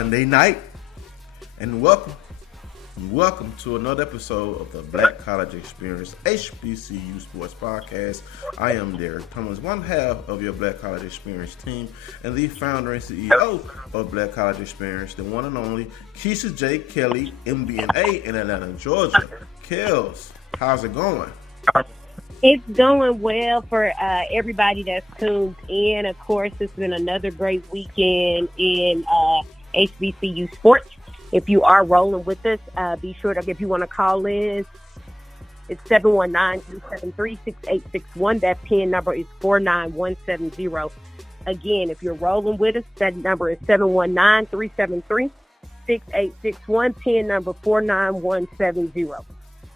Sunday night, and welcome to another episode of the Black College Experience HBCU Sports Podcast. I am Derek Thomas, one half of your Black College Experience team, and the founder and CEO of Black College Experience, the one and only Keisha J. Kelly, MBNA in Atlanta, Georgia. Kels, how's it going? It's going well for everybody that's tuned in. Of course, it's been another great weekend in HBCU sports. If you are rolling with us, be sure to, if you want to call in, it's 719-373-6861. That PIN number is 49170. Again, if you're rolling with us, that number is 719-373-6861, PIN number 49170.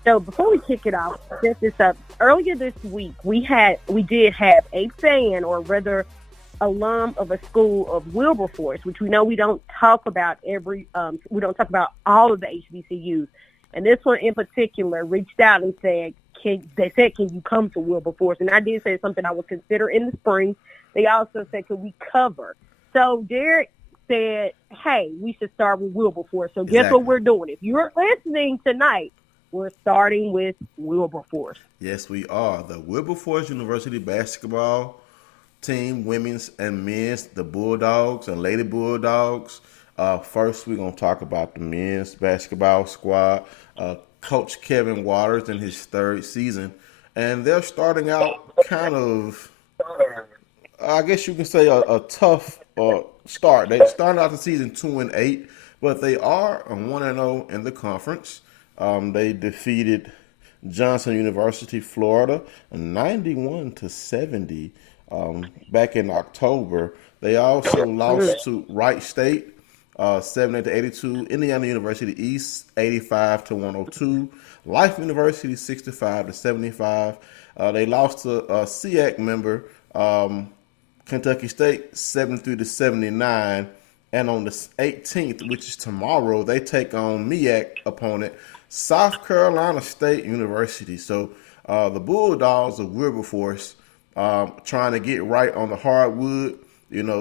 So before we kick it off, set this up. Earlier this week, we did have a fan, or rather, alum of a school of Wilberforce, which we know we don't talk about we don't talk about all of the HBCUs. And this one in particular reached out and said, can you come to Wilberforce? And I did say something I would consider in the spring. They also said, could we cover? So Derek said, hey, we should start with Wilberforce. So guess what we're doing? If you're listening tonight, we're starting with Wilberforce. Yes, we are. The Wilberforce University basketball team, women's and men's, the Bulldogs and Lady Bulldogs. First, we're going to talk about the men's basketball squad. Coach Kevin Waters in his third season. And they're starting out kind of, I guess you can say, a tough start. They started out the season 2-8, but they are 1-0 in the conference. They defeated Johnson University, Florida, 91-70 back in October. They also lost to Wright State, 78-82. Indiana University East, 85-102. Life University, 65-75. They lost to a SWAC member, Kentucky State, 73-79. And on the 18th, which is tomorrow, they take on MEAC opponent, South Carolina State University. So the Bulldogs of Wilberforce trying to get right on the hardwood,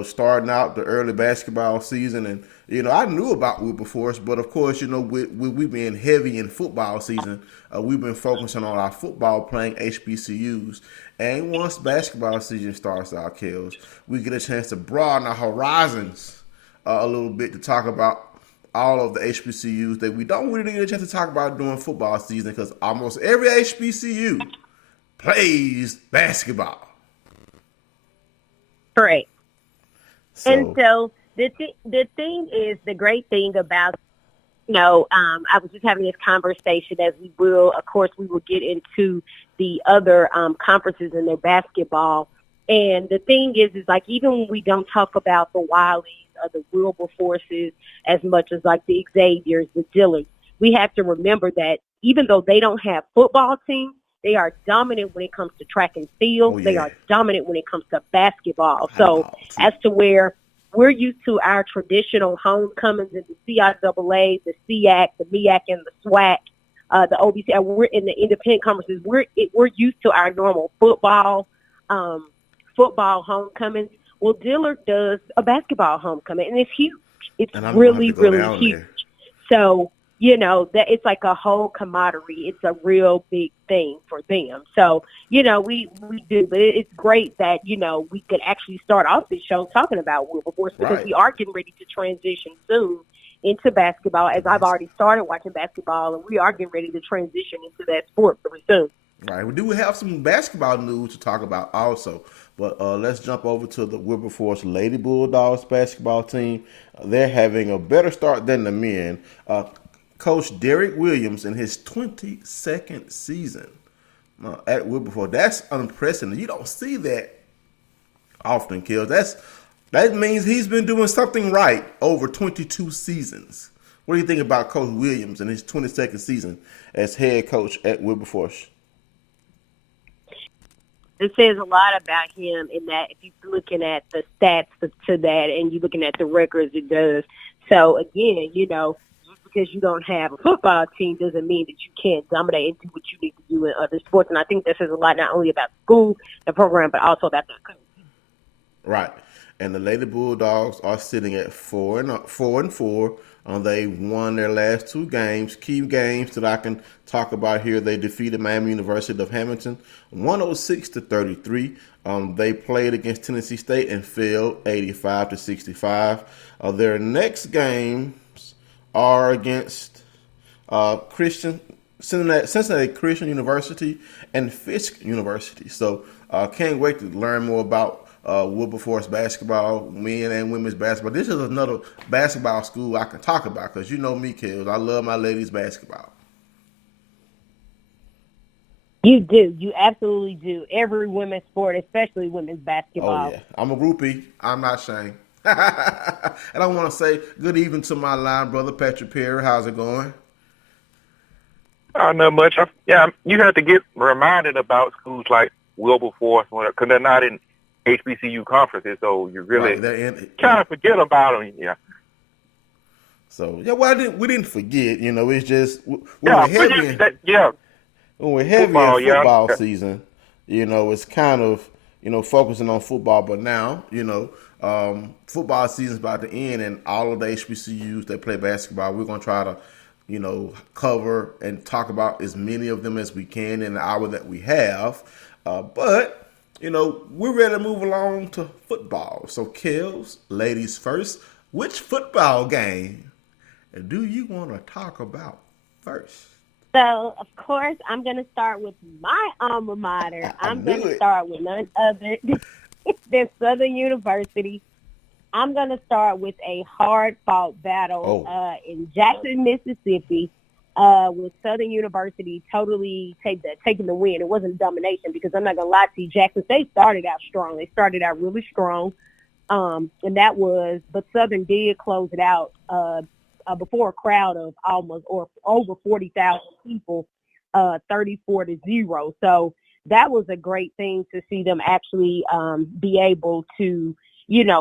starting out the early basketball season. And, I knew about Wilberforce, but of course, with we being heavy in football season, we've been focusing on our football playing HBCUs. And once basketball season starts out, Kels, we get a chance to broaden our horizons a little bit to talk about all of the HBCUs that we don't really get a chance to talk about during football season, because almost every HBCU plays basketball. Correct. And so the thing is, the great thing about, I was just having this conversation, as we will get into the other conferences in their basketball. And the thing is like, even when we don't talk about the Wileys or the Wilberforces as much as like the Xaviers, the Dillards, we have to remember that even though they don't have football teams, they are dominant when it comes to track and field. Oh, yeah. They are dominant when it comes to basketball. So as to where we're used to our traditional homecomings in the CIAA, the SEAC, the MEAC, and the SWAC, the OBC, we're in the independent conferences. We're used to our normal football homecomings. Well, Dillard does a basketball homecoming, and it's huge. It's really, really huge. There. So, that it's like a whole camaraderie. It's a real big thing for them. So, we do, but it's great that, we could actually start off this show talking about Wilberforce, because we are getting ready to transition soon into basketball, as I've already started watching basketball, and we are getting ready to transition into that sport pretty soon. Right. We do have some basketball news to talk about also. But let's jump over to the Wilberforce Lady Bulldogs basketball team. They're having a better start than the men. Coach Derek Williams in his 22nd season at Wilberforce. That's unprecedented. You don't see that often, Kels. That means he's been doing something right over 22 seasons. What do you think about Coach Williams in his 22nd season as head coach at Wilberforce? It says a lot about him in that if you're looking at the stats to that and you're looking at the records, it does. So, again, just because you don't have a football team doesn't mean that you can't dominate and do what you need to do in other sports. And I think that says a lot not only about school, the program, but also about the coach. Right. and the Lady Bulldogs are sitting at 4-4. They won their last 2 games. Key games that I can talk about here: they defeated Miami University of Hamilton 106-33. They played against Tennessee State and fell 85-65. Their next games are against Cincinnati Christian University and Fisk University. So can't wait to learn more about Wilberforce basketball, men and women's basketball. This is another basketball school I can talk about because you know me, kids. I love my ladies' basketball. You do. You absolutely do. Every women's sport, especially women's basketball. Oh, yeah. I'm a groupie. I'm not ashamed. And I want to say good evening to my line brother, Patrick Perry. How's it going? Not much. You have to get reminded about schools like Wilberforce because they're not in HBCU conferences, so you really kind of forget about them. Yeah. So we didn't forget. You know, it's just when we're heavy football, in football season. You know, it's kind of focusing on football, but now football season's about to end, and all of the HBCUs that play basketball, we're gonna try to cover and talk about as many of them as we can in the hour that we have. But we're ready to move along to football. So, Kels, ladies first, which football game do you want to talk about first? So, of course, I'm going to start with my alma mater. I'm going to start with none other than Southern University. I'm going to start with a hard-fought battle in Jackson, Mississippi, with Southern University totally taking the win. It wasn't domination because I'm not going to lie to you. Jackson State started out strong. They started out really strong, but Southern did close it out before a crowd of almost or over 40,000 people, 34-0. So that was a great thing to see them actually be able to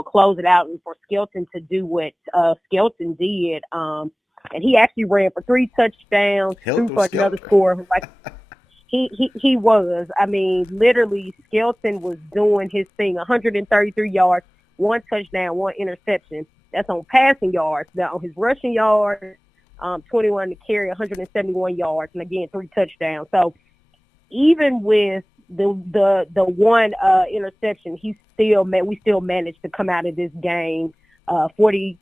close it out, and for Skelton to do what Skelton did. And he actually ran for 3 touchdowns, threw for another score. Like he was. I mean, literally, Skelton was doing his thing. 133 yards, 1 touchdown, 1 interception. That's on passing yards. Now on his rushing yards, 21 to carry, 171 yards, and again 3 touchdowns. So even with the one interception, we still managed to come out of this game 40-34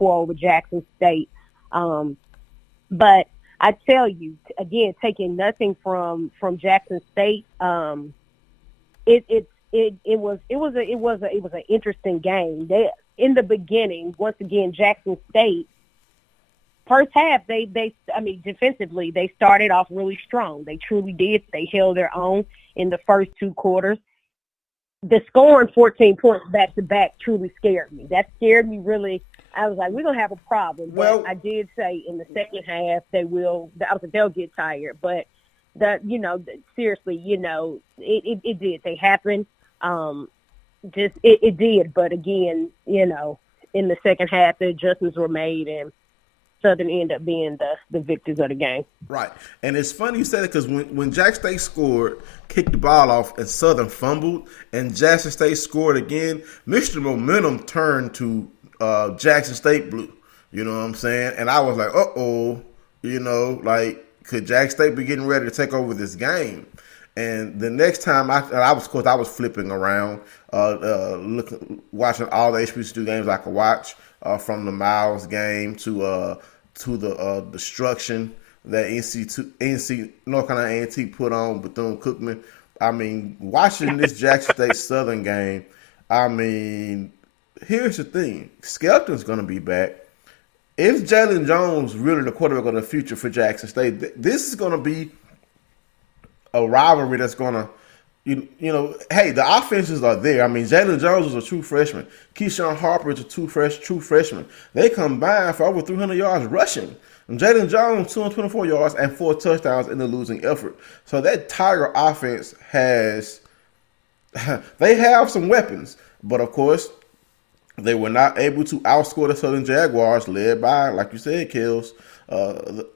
over Jackson State. But I tell you, again, taking nothing from Jackson State, it was an interesting game. In the beginning, once again, Jackson State, first half, defensively, they started off really strong. They truly did. They held their own in the first 2 quarters. The scoring 14 points back-to-back truly scared me. That scared me really. I was like, we're going to have a problem. But I did say in the second half, they'll get tired. But, seriously, it did. They happened. It did. But again, in the second half, the adjustments were made, and Southern ended up being the victors of the game. Right. And it's funny you said it because when Jackson State scored, kicked the ball off, and Southern fumbled, and Jackson State scored again, Mr. Momentum turned to Jackson State blue. You know what I'm saying? And I was like, could Jackson State be getting ready to take over this game? And the next time I was flipping around, watching all the HBCU games I could watch, from the Miles game to the destruction that NC North Carolina A&T put on Bethune-Cookman. I mean, watching this Jackson State Southern game, I mean, here's the thing: Skelton's going to be back. If Jalen Jones really the quarterback of the future for Jackson State, this is going to be a rivalry that's going to, hey, the offenses are there. I mean, Jalen Jones is a true freshman. Keyshawn Harper is a true freshman. They combined for over 300 yards rushing. And Jalen Jones, 224 yards and 4 touchdowns in the losing effort. So that Tiger offense they have some weapons. But, of course, they were not able to outscore the Southern Jaguars, led by, like you said, Kels,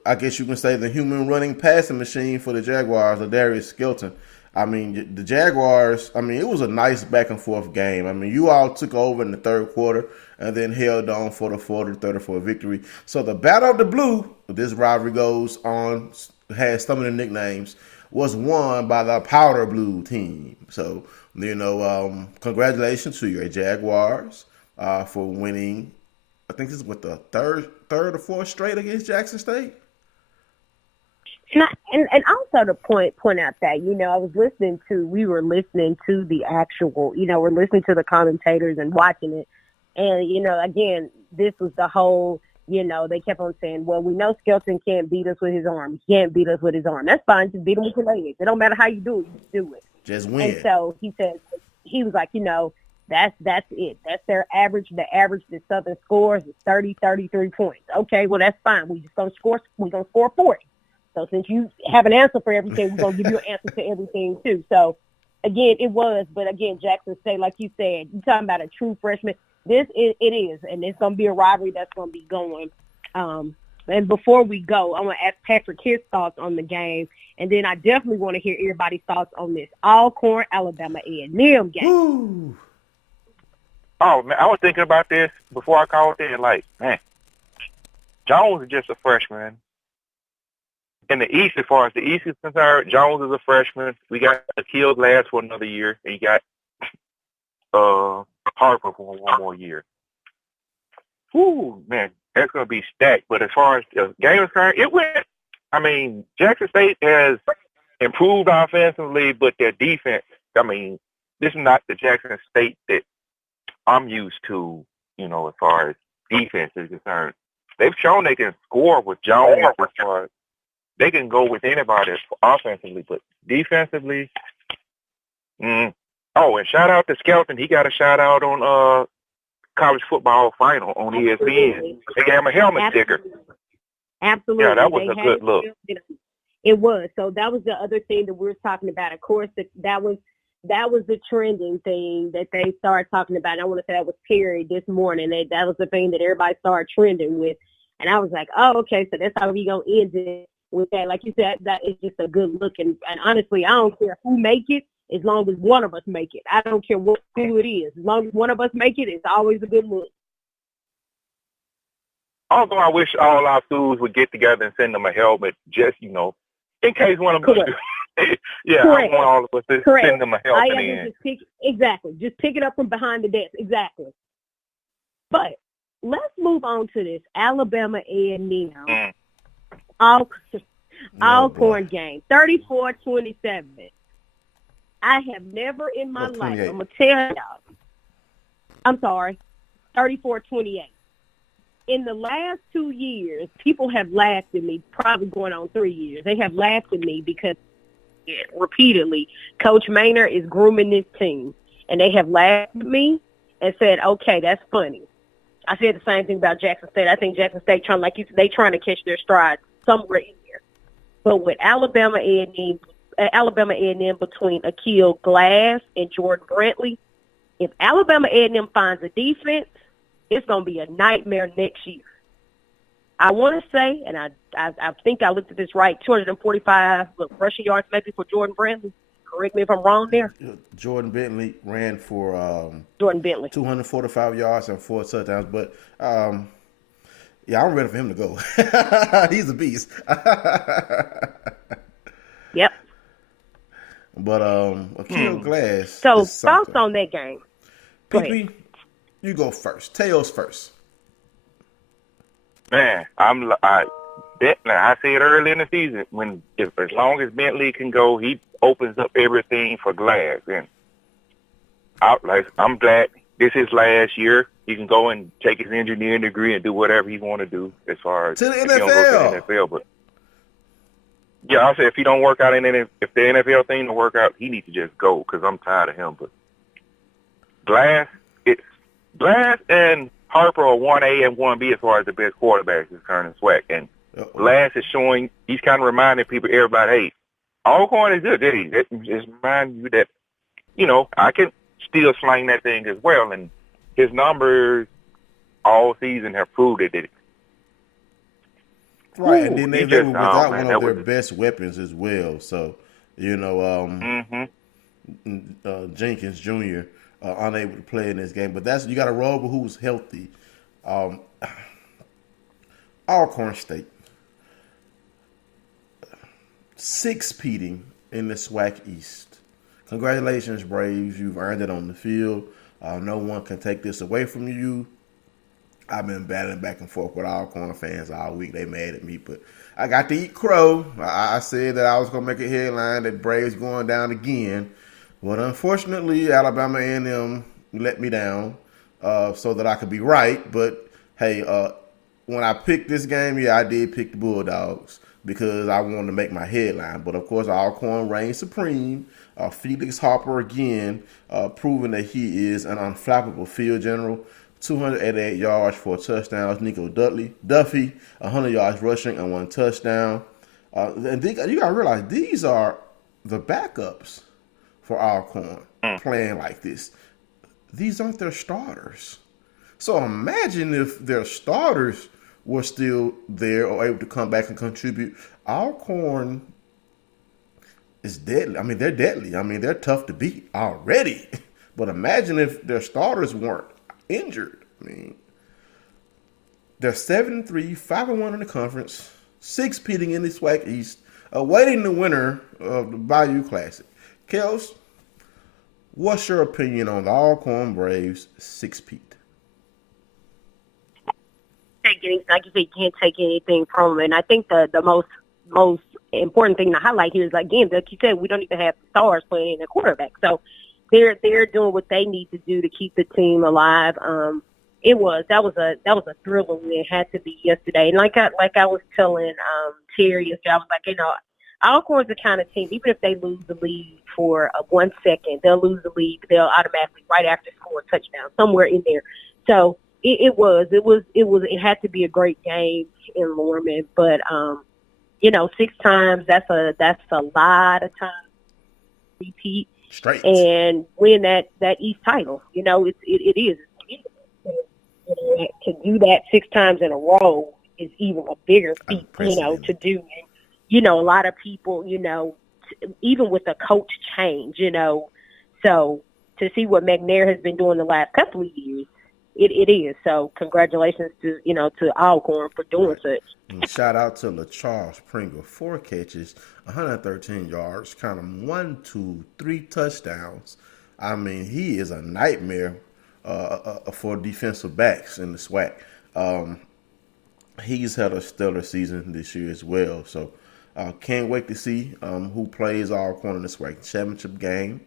I guess you can say the human running passing machine for the Jaguars, Darius Skelton. I mean, the Jaguars, I mean, it was a nice back and forth game. I mean, you all took over in the third quarter and then held on for the 34th victory. So the Battle of the Blue, this rivalry goes on, has some of the nicknames, was won by the Powder Blue team. So, congratulations to your Jaguars for winning. I think this is what the third or fourth straight against Jackson State. And also to point out that, we were listening to the actual, we're listening to the commentators and watching it. And, again, this was the whole, they kept on saying, well, we know Skelton can't beat us with his arm. He can't beat us with his arm. That's fine. Just beat him with your legs. It don't matter how you do it. You just do it. Just win. And so he was like, that's it. That's their average. The average that Southern scores is 33 points. Okay, well, that's fine. We're going to score 40. So since you have an answer for everything, we're going to give you an answer to everything too. So again, Jackson State, like you said, you're talking about a true freshman. It is, and it's going to be a rivalry that's going to be going. And before we go, I want to ask Patrick his thoughts on the game, and then I definitely want to hear everybody's thoughts on this Alcorn, Alabama A&M game. Ooh. Oh, man, I was thinking about this before I called in. Like, man, Jones is just a freshman. In the East, as far as the East is concerned, Jones is a freshman. We got Akil Glass for another year, and you got Harper for one more year. Whew, man, that's going to be stacked. But as far as the game is concerned, Jackson State has improved offensively, but their defense, this is not the Jackson State that I'm used to, as far as defense is concerned. They've shown they can score with Jones as far as they can go with anybody offensively, but defensively. Oh, and shout out to Skelton. He got a shout out on college football final on ESPN. They gave him a helmet sticker. Absolutely. Yeah, that was a good look. It was. So that was the other thing that we were talking about. Of course, that was the trending thing that they started talking about. And I want to say that was Perry this morning. That was the thing that everybody started trending with. And I was like, oh, okay, so that's how we going to end it with that. Like you said, that is just a good look. And honestly, I don't care who make it as long as one of us make it. I don't care who it is. As long as one of us make it, it's always a good look. Although I wish all our schools would get together and send them a helmet just, in case one of us yeah, Correct. I want all of us to Correct. send them a helmet Exactly. Just pick it up from behind the desk. Exactly. But let's move on to this Alabama A&M Alcorn game, 34-27. I have never in my life, I'm going to tell y'all, I'm sorry, 34-28. In the last 2 years, people have laughed at me, probably going on 3 years. They have laughed at me because repeatedly, Coach Maynard is grooming this team. And they have laughed at me and said, okay, that's funny. I said the same thing about Jackson State. I think Jackson State, they trying to catch their stride somewhere in there. But with Alabama A&M between Akil Glass and Jordan Brantley, if Alabama A&M finds a defense, it's going to be a nightmare next year. I want to say, and I think I looked at this right, 245 rushing yards maybe for Jordan Brantley. Correct me if I'm wrong there. Jordan Bentley ran for 245 yards and 4 touchdowns. But, I'm ready for him to go. He's a beast. Yep. But Akil Glass. So thoughts on that game? PP, you go first. Tails first. Man, I said early in the season as long as Bentley can go, he opens up everything for Glass. And I'm glad this is his last year. He can go and take his engineering degree and do whatever he want to do as far as to the NFL. He don't go to the NFL. But yeah, I said if he don't work out if the NFL thing don't work out, he needs to just go because I'm tired of him. But Glass and Harper are 1A and 1B as far as the best quarterbacks is concerned in SWAC. And Glass is showing, he's kind of reminding everybody, hey, Alcorn is good. Just remind you that, I can still sling that thing as well. And his numbers all season have proved it. Right, and then they were without one of their best weapons as well. So, You know, Jenkins Jr. Unable to play in this game, but you got a Rover who's healthy. Alcorn State 6-peating in the SWAC East. Congratulations, Braves! You've earned it on the field. No one can take this away from you. I've been battling back and forth with Alcorn fans all week. They mad at me, but I got to eat crow. I said that I was going to make a headline that Braves going down again. But unfortunately, Alabama A&M let me down so that I could be right. But, hey, when I picked this game, yeah, I did pick the Bulldogs because I wanted to make my headline. But, of course, Alcorn reigned supreme. Felix Harper again proving that he is an unflappable field general. 288 yards, 4 touchdowns. Nico Duffy, 100 yards rushing and 1 touchdown. And you got to realize these are the backups for Alcorn playing like this. These aren't their starters. So imagine if their starters were still there or able to come back and contribute. Alcorn is deadly. I mean, they're deadly. I mean, they're tough to beat already. But imagine if their starters weren't injured. I mean, they're 7-3, 5-1 in the conference, 6-peating in the SWAC East, awaiting the winner of the Bayou Classic. Kels, what's your opinion on the Alcorn Braves 6-peat? Like you said, you can't take anything from them. And I think the most important thing to highlight here is, again, like you said, we don't even have stars playing in the quarterback. So they're doing what they need to do to keep the team alive. That was a thriller when it had to be yesterday. And like I was telling Terry yesterday, I was like, Alcorn's the kind of team, even if they lose the lead for 1 second, they'll lose the lead. They'll automatically right after score a touchdown somewhere in there. So it had to be a great game in Lorman, but 6 times that's a lot of times repeat. Straight. And win that East title. It is. To do that 6 times in a row is even a bigger feat, to do. And, a lot of people, even with the coach change, so to see what McNair has been doing the last couple of years, it is. So congratulations to Alcorn for doing such. And shout out to LaCharles Pringle, 4 catches, 113 yards, count them 1, 2, 3 touchdowns. I mean, he is a nightmare for defensive backs in the SWAC. He's had a stellar season this year as well. So can't wait to see who plays Alcorn in the SWAC championship game.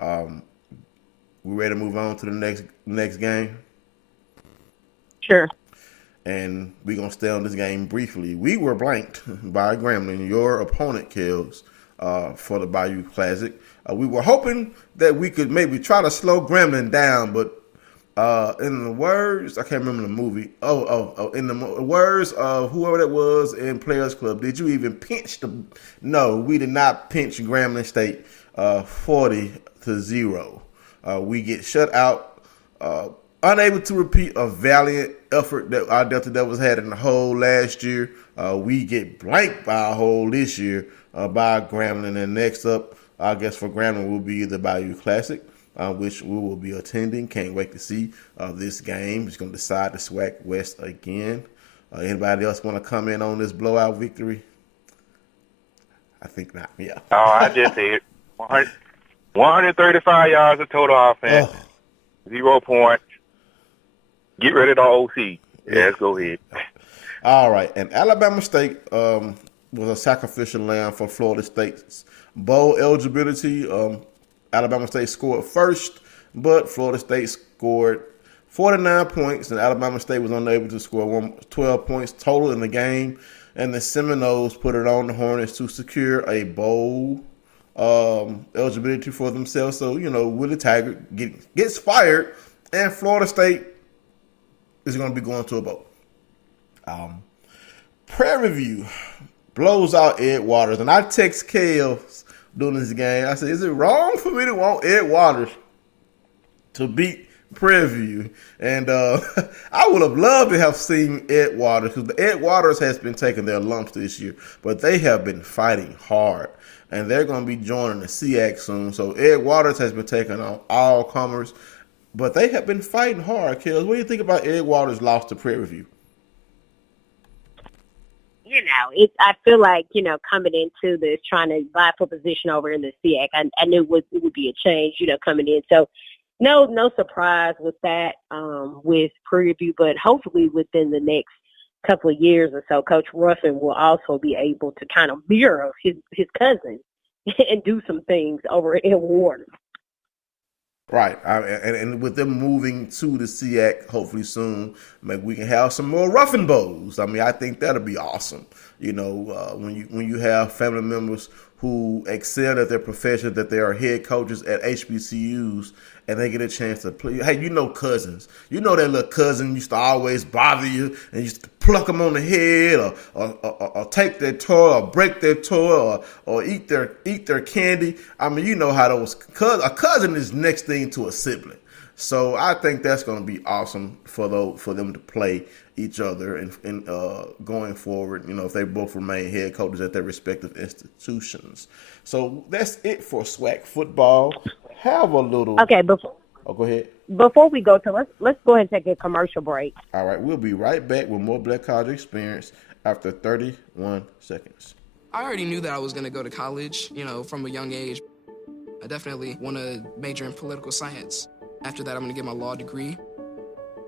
We ready to move on to the next game? Sure. And we're going to stay on this game briefly. We were blanked by Grambling, your opponent, Kels, for the Bayou Classic. We were hoping that we could maybe try to slow Grambling down, but in the words, I can't remember the movie. In the words of whoever that was in Players Club, did you even pinch No, we did not pinch Grambling State 40-0. We get shut out. Unable to repeat a valiant effort that our Delta Devils had in the hole last year. We get blanked by a hole this year by Grambling. And next up, I guess for Grambling will be the Bayou Classic, which we will be attending. Can't wait to see this game. It's going to decide the SWAC West again. Anybody else want to comment on this blowout victory? I think not. Yeah. Oh, I just said 135 yards of total offense, 0 points. Get ready to OC. Yeah, let's go ahead. All right. And Alabama State was a sacrificial lamb for Florida State's bowl eligibility. Alabama State scored first, but Florida State scored 49 points, and Alabama State was unable to score 12 points total in the game. And the Seminoles put it on the Hornets to secure a bowl eligibility for themselves. So, Willie Taggart gets fired, and Florida State is going to be going to a bowl. Prairie View blows out Ed Waters. And I text Kels during this game. I said, is it wrong for me to want Ed Waters to beat Prairie View. And I would have loved to have seen Ed Waters, because Ed Waters has been taking their lumps this year, but they have been fighting hard. And they're going to be joining the SWAC soon. So Ed Waters has been taking on all comers, but they have been fighting hard. Kels, what do you think about Ed Waters' loss to Prairie View? I feel like, coming into this, trying to vie for position over in the SWAC, I knew it would be a change, coming in. So no surprise with that, with Prairie View, but hopefully within the next couple of years or so, Coach Ruffin will also be able to kind of mirror his cousin and do some things over in Warden. Right, and with them moving to the SEAC hopefully soon, maybe we can have some more Ruffin Bowls. I mean, I think that'll be awesome. When you have family members who excel at their profession, that they are head coaches at HBCUs, and they get a chance to play. Hey, cousins. That little cousin used to always bother you and used to pluck them on the head or take their toy or break their toy or eat their candy. I mean, you know how those a cousin is next thing to a sibling. So I think that's going to be awesome for them to play each other and going forward, if they both remain head coaches at their respective institutions. So that's it for SWAC football. Have a little... Okay, go ahead. Before we go to... Let's go ahead and take a commercial break. All right, we'll be right back with more Black College Experience after 31 seconds. I already knew that I was going to go to college, from a young age. I definitely want to major in political science. After that, I'm going to get my law degree.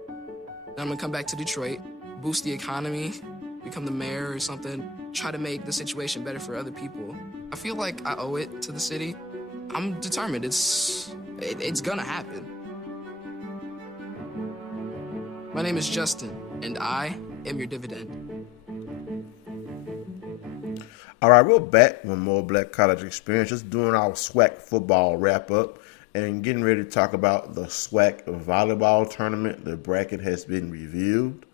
Then I'm going to come back to Detroit, boost the economy, become the mayor or something, try to make the situation better for other people. I feel like I owe it to the city. I'm determined. It's going to happen. My name is Justin, and I am your dividend. All right, we're back with more Black College Experience, just doing our SWAC football wrap-up and getting ready to talk about the SWAC volleyball tournament. The bracket has been revealed,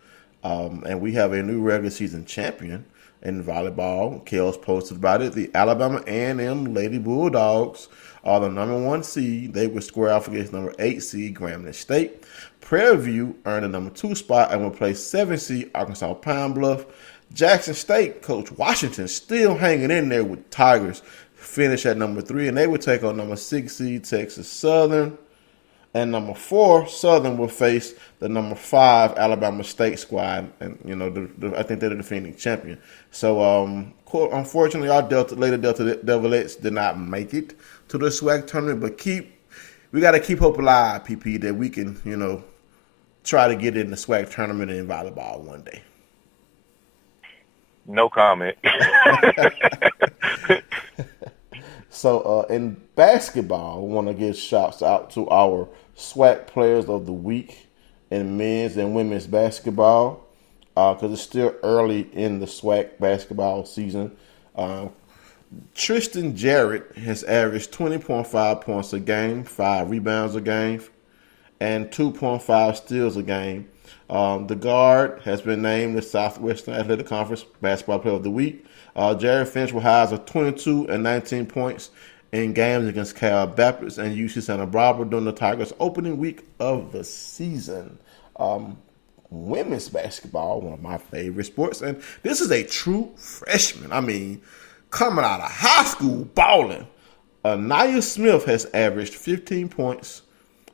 and we have a new regular season champion in volleyball. Kels posted about it. The Alabama A&M Lady Bulldogs are the number 1 seed. They will square off against number 8 seed Grambling State. Prairie View earned the number 2 spot and will play 7 seed Arkansas Pine Bluff. Jackson State, Coach Washington, still hanging in there with Tigers, finish at number 3, and they would take on number 6 seed Texas Southern. And number 4, Southern will face the number 5 Alabama State squad, and I think they're the defending champion. So unfortunately, our Lady Delta Devilettes did not make it to the SWAC tournament, but we got to keep hope alive, PP, that we can try to get in the SWAC tournament in volleyball one day. No comment. So in basketball, I want to give shouts out to our SWAC players of the week in men's and women's basketball, because it's still early in the SWAC basketball season. Tristan Jarrett has averaged 20.5 points a game, 5 rebounds a game, and 2.5 steals a game. The guard has been named the Southwestern Athletic Conference Basketball Player of the Week. Jared finished with highs of 22 and 19 points in games against Cal Baptist and UC Santa Barbara during the Tigers' opening week of the season. Women's basketball, one of my favorite sports, and this is a true freshman. I mean, coming out of high school balling, Nia Smith has averaged 15 points,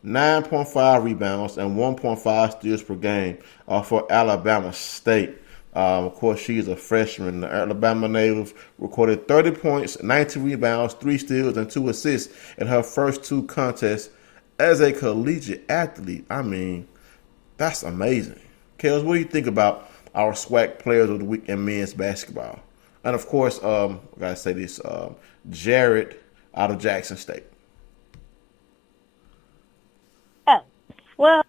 9.5 rebounds, and 1.5 steals per game for Alabama State. Of course, she's a freshman. The Alabama native recorded 30 points, 19 rebounds, 3 steals, and 2 assists in her first 2 contests as a collegiate athlete. I mean, that's amazing. Kels, what do you think about our SWAC players of the week in men's basketball? And, of course, I got to say this, Jared out of Jackson State. Well,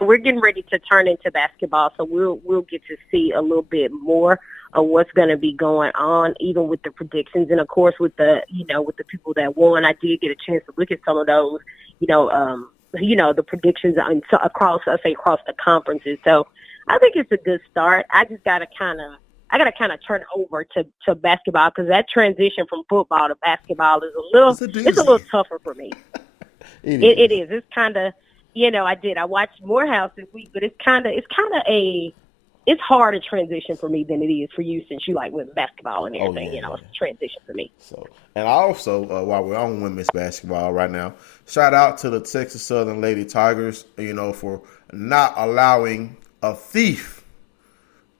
we're getting ready to turn into basketball, so we'll get to see a little bit more of what's going to be going on, even with the predictions, and of course with the with the people that won. I did get a chance to look at some of those, the predictions across the conferences. So I think it's a good start. I just got to kind of turn over to basketball, because that transition from football to basketball is a little tougher for me. It is. It's kind of. I did. I watched Morehouse this week, but it's hard a transition for me than it is for you since you like women's basketball and everything. It's a transition for me. So, and also, while we're on women's basketball right now, shout out to the Texas Southern Lady Tigers, for not allowing a thief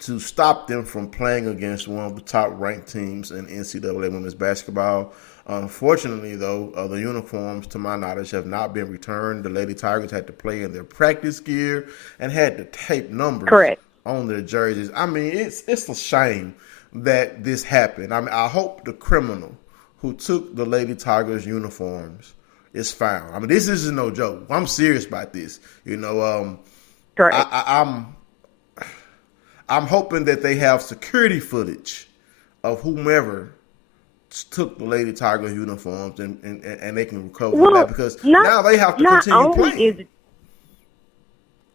to stop them from playing against one of the top-ranked teams in NCAA women's basketball. Unfortunately, though, the uniforms, to my knowledge, have not been returned. The Lady Tigers had to play in their practice gear and had to tape numbers on their jerseys. I mean, it's a shame that this happened. I mean, I hope the criminal who took the Lady Tigers uniforms is found. I mean, this isn't no joke. I'm serious about this. Correct. I'm hoping that they have security footage of whomever took the Lady Tigers uniforms and they can recover that, because now they have to continue playing.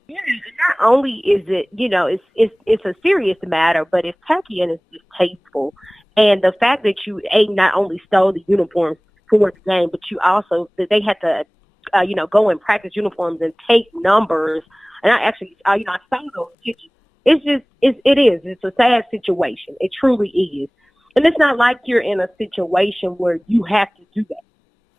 Not only is it, it's a serious matter, but it's tacky and it's distasteful. And the fact that you not only stole the uniforms for the game, but you also that they had to, go and practice uniforms and tape numbers. And I actually, I saw those pictures. It's a sad situation. It truly is. And it's not like you're in a situation where you have to do that.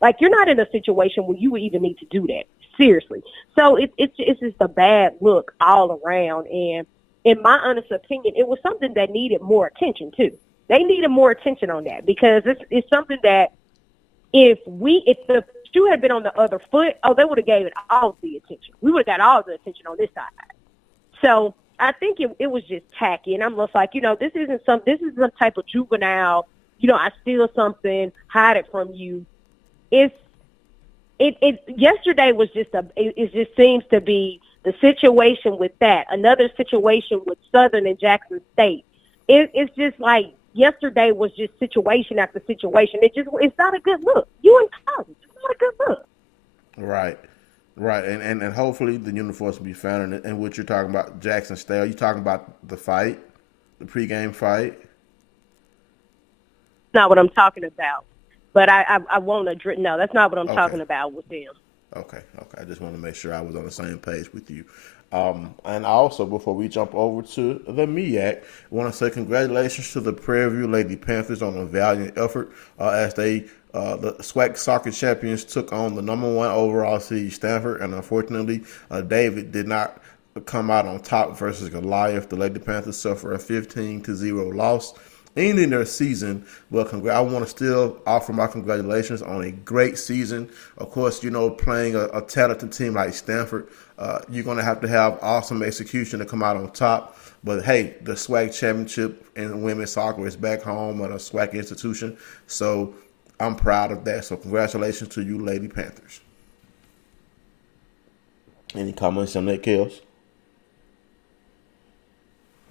Like, you're not in a situation where you would even need to do that. Seriously. So it's just a bad look all around. And in my honest opinion, it was something that needed more attention too. They needed more attention on that, because it's something that if the shoe had been on the other foot, they would have gave it all the attention. We would have got all the attention on this side. So I think it was just tacky. And I'm just like, this is some type of juvenile, I steal something, hide it from you. Yesterday was it just seems to be the situation with that. Another situation with Southern and Jackson State. It's just like yesterday was just situation after situation. It's not a good look. You in college, it's not a good look. Right. And hopefully the uniforms will be found. And what you're talking about, Jackson State, are you talking about the fight, the pregame fight? Not what I'm talking about. But I won't address. No, that's not what I'm talking about with them. Okay. I just want to make sure I was on the same page with you. And also, before we jump over to the MEAC, I want to say congratulations to the Prairie View Lady Panthers on a valiant effort as the SWAC soccer champions took on the number 1 overall seed Stanford. And unfortunately, David did not come out on top versus Goliath. The Lady Panthers suffered a 15-0 loss, ending their season. Well, I want to still offer my congratulations on a great season. Of course, playing a talented team like Stanford, you're going to have awesome execution to come out on top. But, hey, the SWAC championship in women's soccer is back home at a SWAC institution. So I'm proud of that. So congratulations to you, Lady Panthers. Any comments on that, Kels?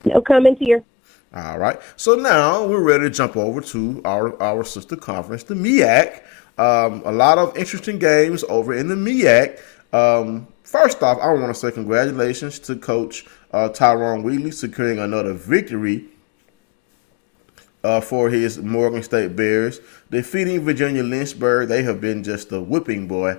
No comments here. All right. So now we're ready to jump over to our sister conference, the MEAC. A lot of interesting games over in the MEAC. First off, I want to say congratulations to Coach Tyrone Wheatley securing another victory for his Morgan State Bears, defeating Virginia Lynchburg. They have been just a whipping boy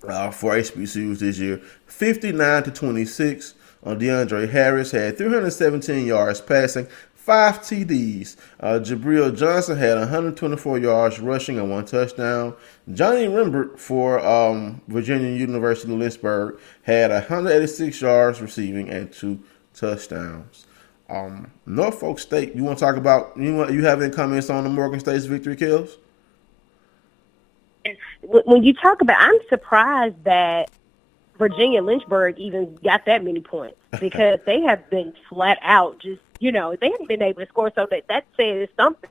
for HBCUs this year, 59-26. DeAndre Harris had 317 yards passing, 5 TDs. Jabril Johnson had 124 yards rushing and 1 touchdown. Johnny Rembert for Virginia University Lynchburg had 186 yards receiving and 2 touchdowns. Norfolk State, you want to talk about, you have any comments on the Morgan State's victory, Kels? When you talk about, I'm surprised that Virginia Lynchburg even got that many points, because they have been flat out just, they haven't been able to score. So that says something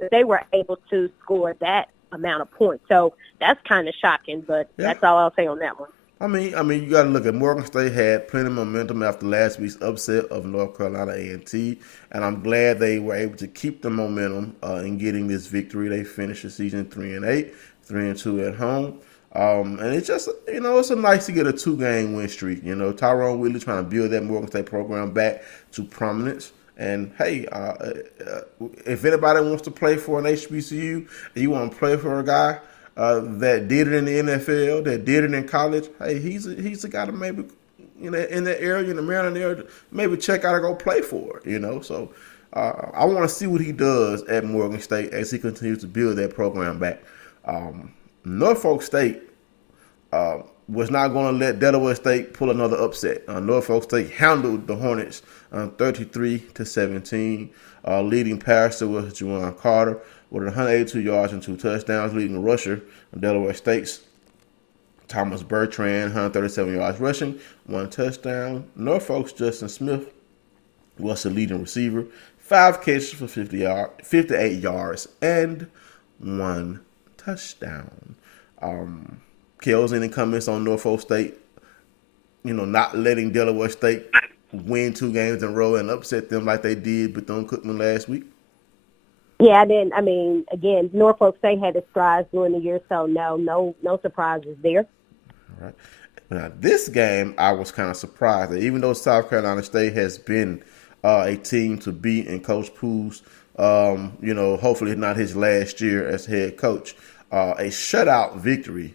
that they were able to score that amount of points. So that's kind of shocking, but that's all I'll say on that one. I mean, you got to look at Morgan State had plenty of momentum after last week's upset of North Carolina A&T, and I'm glad they were able to keep the momentum in getting this victory. They finished the season 3-8, 3-2 at home. And it's just, it's a nice to get a 2-game win streak. Tyrone Wheatley trying to build that Morgan State program back to prominence. And, hey, if anybody wants to play for an HBCU and you want to play for a guy that did it in the NFL, that did it in college. Hey, he's a guy to maybe in that area, in the Maryland area, maybe check out or go play for. So I want to see what he does at Morgan State as he continues to build that program back. Norfolk State was not going to let Delaware State pull another upset. Norfolk State handled the Hornets 33-17. Leading passer was Juwan Carter with 182 yards and 2 touchdowns. Leading rusher, Delaware State's Thomas Bertrand, 137 yards rushing, 1 touchdown. Norfolk's Justin Smith was the leading receiver, 5 catches for 58 yards and 1 touchdown. Kels, any comments on Norfolk State, not letting Delaware State win 2 games in a row and upset them like they did Bethune-Cookman last week? Yeah, again, Norfolk State had its strides during the year, so no surprises there. All right. Now, this game, I was kind of surprised that even though South Carolina State has been a team to beat in Coach Poole's, hopefully not his last year as head coach, a shutout victory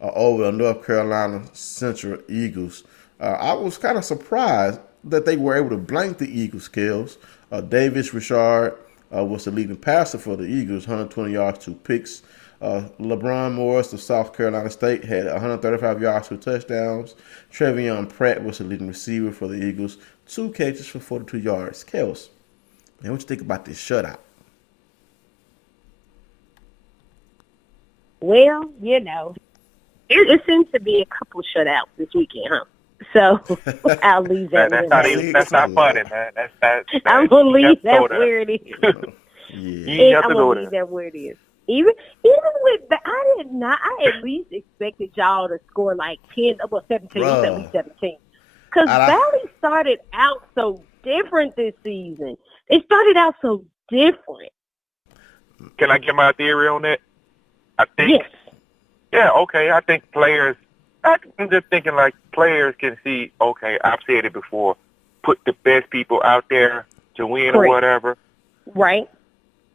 over the North Carolina Central Eagles. I was kind of surprised that they were able to blank the Eagles' skills. Davis Richard was the leading passer for the Eagles, 120 yards, 2 picks. LeBron Morris of South Carolina State had 135 yards, 2 touchdowns. Trevion Pratt was the leading receiver for the Eagles, 2 catches for 42 yards. Kels, man, what you think about this shutout? Well, it seems to be a couple shutouts this weekend, huh? So I'll leave that. That's not funny, man. I'm gonna leave that where it is. Yeah. I'm gonna leave that where it is. Even with that, I at least expected y'all to score like 10, 17, at least 17. Because Valley started out so different this season. They started out so different. Can I get my theory on that? I think. Yes. Yeah, okay. I think players, I'm just thinking like players can see, okay, I've said it before, put the best people out there to win or whatever. Right.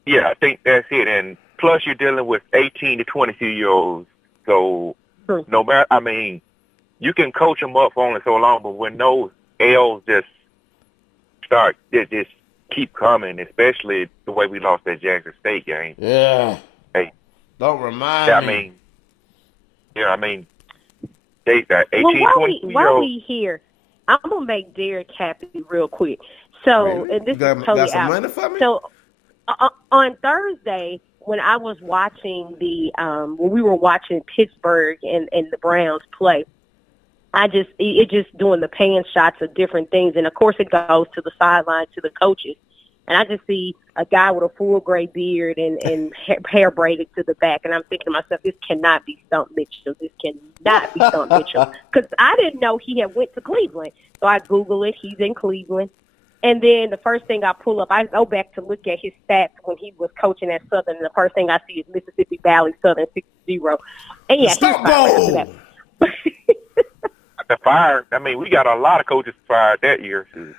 Yeah, I think that's it. And plus you're dealing with 18 to 22-year-olds. So no matter, you can coach them up for only so long, but when those L's just start, they just keep coming, especially the way we lost that Jackson State game. Yeah. Hey. Don't remind me. They got 18, 22 while we here, I'm going to make Derek happy real quick. So, and this is totally some money for me? So, on Thursday, when I was watching when we were watching Pittsburgh and the Browns play, it just doing the pan shots of different things. And, of course, it goes to the sideline, to the coaches. And I just see a guy with a full gray beard and hair braided to the back. And I'm thinking to myself, this cannot be Stump Mitchell. This cannot be Stump Mitchell. Because I didn't know he had went to Cleveland. So I Google it. He's in Cleveland. And then the first thing I pull up, I go back to look at his stats when he was coaching at Southern. And the first thing I see is Mississippi Valley Southern 6-0. And yeah, Stop ball. The fire. We got a lot of coaches fired that year too.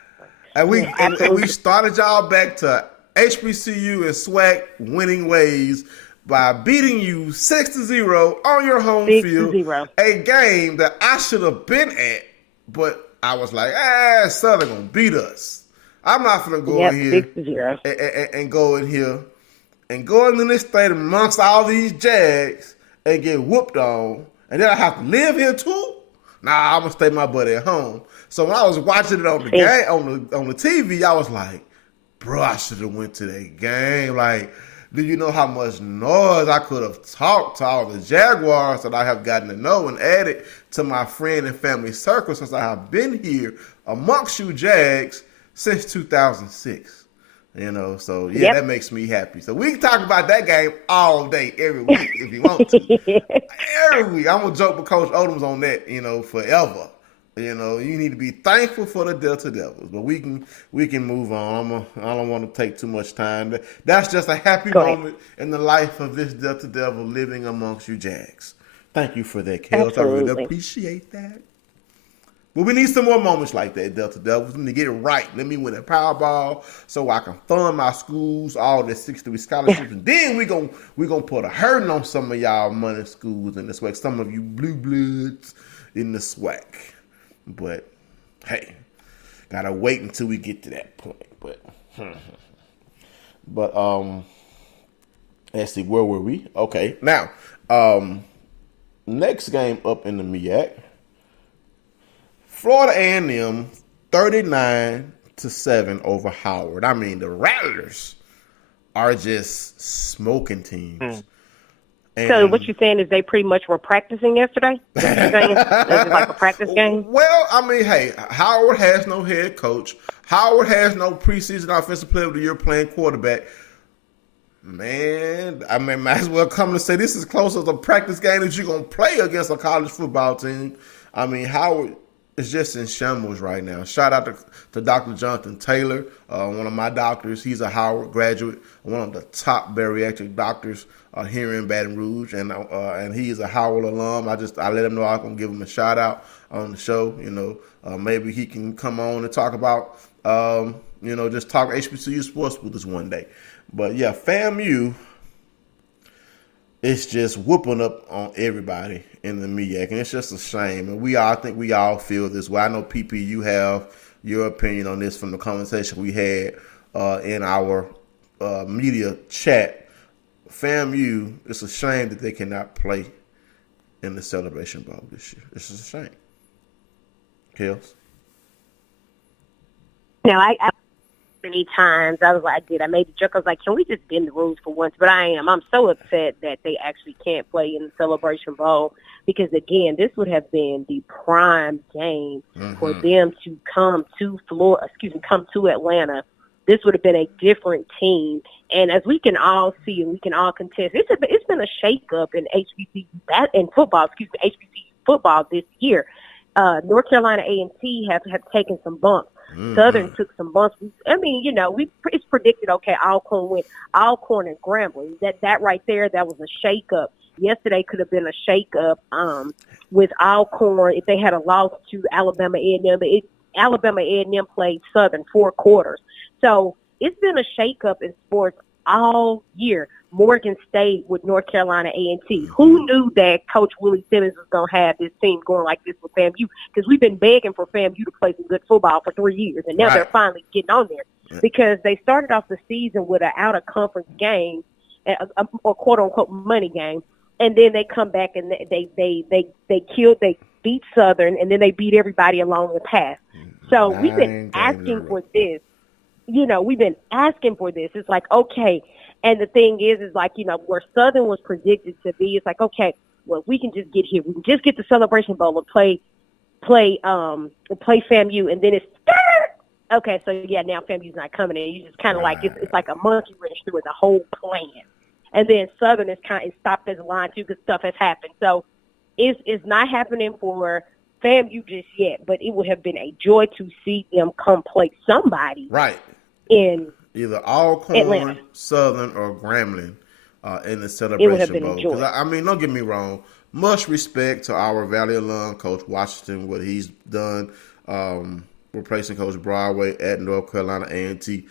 And we started y'all back to HBCU and SWAC winning ways by beating you 6-0 on your home field. 6-0. A game that I should have been at, but I was like, Southern gonna beat us. I'm not gonna go in here 6-0. and go in here and go into this state amongst all these Jags and get whooped on, and then I have to live here too. Nah, I'm gonna stay my butt at home. So when I was watching it on the game on the TV, I was like, bro, I should have went to that game. Like, do you know how much noise I could have talked to all the Jaguars that I have gotten to know and added to my friend and family circle since I have been here amongst you Jags since 2006. So that makes me happy. So we can talk about that game all day, every week, if you want to. Every week. I'm going to joke with Coach Odom's on that, forever. You need to be thankful for the Delta Devils. But we can move on. I don't want to take too much time. That's just a happy moment in the life of this Delta Devil living amongst you Jags. Thank you for that, Kels. I really appreciate that. But we need some more moments like that, Delta Devils. We need to get it right. Let me win a Powerball so I can fund my schools, all the 63 scholarships, and then we gonna put a hurting on some of y'all money schools in the SWAC, some of you blue bloods in the SWAC. But hey, gotta wait until we get to that point. But let's see, where were we? Okay, now next game up in the MEAC. Florida A&M 39-7 over Howard. I mean, the Rattlers are just smoking teams. And so what you're saying is they pretty much were practicing yesterday? Is it like a practice game? Well, I mean, hey, Howard has no head coach. Howard has no preseason offensive player of the year playing quarterback. Man, I mean, might as well come to say this is close as a practice game that you're going to play against a college football team. I mean, Howard is just in shambles right now. Shout out to Dr. Jonathan Taylor, one of my doctors. He's a Howard graduate, one of the top bariatric doctors here in Baton Rouge, and he is a Howard alum. I let him know I'm going to give him a shout out on the show. You know, maybe he can come on and talk about, just talk HBCU sports with us one day. But yeah, FAMU, it's just whooping up on everybody in the MEAC, and it's just a shame. And I think we all feel this way. I know, PP, you have your opinion on this from the conversation we had in our media chat. FAMU, it's a shame that they cannot play in the Celebration Bowl this year. It's just a shame. Kels? No, I many times I made the joke. I was like, can we just bend the rules for once? But I'm so upset that they actually can't play in the Celebration Bowl, because again, this would have been the prime game for them to come to Atlanta. This would have been a different team. And as we can all see and we can all contest, it's been a shakeup in HBCU football this year. North Carolina A&T have taken some bumps. Southern took some bumps. I mean, it's predicted. Okay, Alcorn and Grambling. That right there, that was a shakeup. Yesterday could have been a shakeup with Alcorn if they had a loss to Alabama A&M. Alabama A&M played Southern 4 quarters, so it's been a shakeup in sports all year. Morgan State with North Carolina A&T. Who knew that Coach Willie Simmons was going to have this team going like this with FAMU? Because we've been begging for FAMU to play some good football for 3 years, and now they're finally getting on there. Because they started off the season with an out-of-conference game, or quote-unquote money game, and then they come back and they beat Southern, and then they beat everybody along the path. So we've been asking for this. We've been asking for this. It's like, okay. And the thing is like, where Southern was predicted to be, it's like, okay, well, we can just get here. We can just get the Celebration Bowl and play FAMU, and then it's okay. So yeah, now FAMU's not coming in. You just kind of like it's like a monkey wrench through the whole plan. And then Southern is kind of stopped as a line too, because stuff has happened. So it's not happening for FAMU just yet, but it would have been a joy to see them come play somebody in either Alcorn, Atlanta, Southern, or Grambling in the Celebration Bowl. Because I mean, don't get me wrong. Much respect to our Valley alum, Coach Washington, what he's done, replacing Coach Broadway at North Carolina A&T.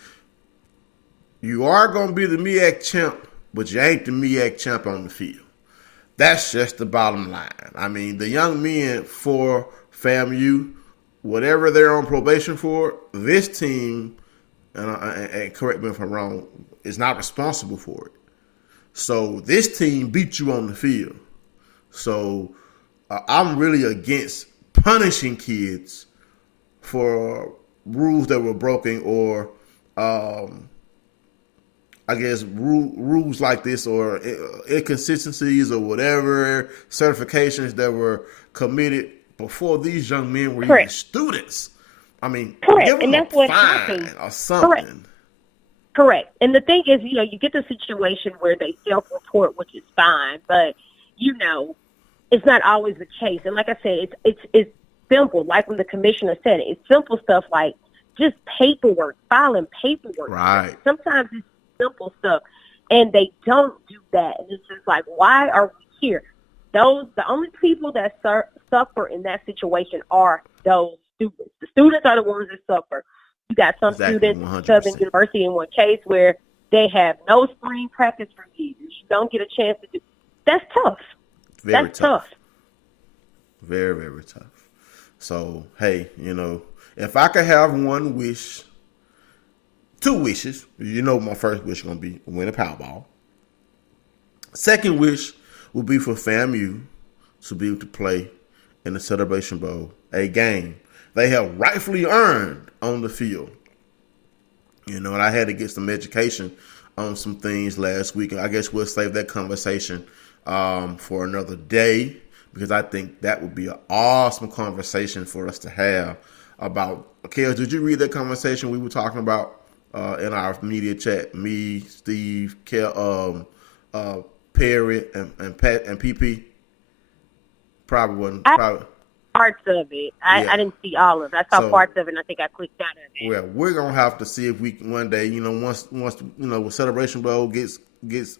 You are going to be the MEAC champ, but you ain't the MEAC champ on the field. That's just the bottom line. I mean, the young men for FAMU, whatever they're on probation for, this team, and correct me if I'm wrong, is not responsible for it. So this team beat you on the field. So I'm really against punishing kids for rules that were broken, or I guess rules like this, or inconsistencies, or whatever certifications that were committed before these young men were even students. I mean, give them a fine or something. Correct. And the thing is, you get the situation where they self-report, which is fine, but it's not always the case. And like I said, it's simple. Like when the commissioner said it, it's simple stuff like just paperwork, filing paperwork. Right. Sometimes it's simple stuff, and they don't do that. And it's just like, why are we here? the only people that suffer in that situation are those students. The students are the ones that suffer. You got some students 100%. at Southern University in one case where they have no spring practice for years. You don't get a chance to do. That's tough. That's tough. Very, very tough. So, hey, if I could have one wish, 2 wishes, my first wish is going to be win a Powerball. Second wish would be for FAMU to be able to play in the Celebration Bowl, a game they have rightfully earned on the field. And I had to get some education on some things last week. And I guess we'll save that conversation for another day, because I think that would be an awesome conversation for us to have about. Kels, did you read that conversation we were talking about in our media chat? Me, Steve, Kel, Perry, and Pat and PP? Probably wasn't. Parts of it. I didn't see all of it. I saw parts of it, and I think I clicked out of it. Well, we're gonna have to see if we can one day, once when Celebration Bowl gets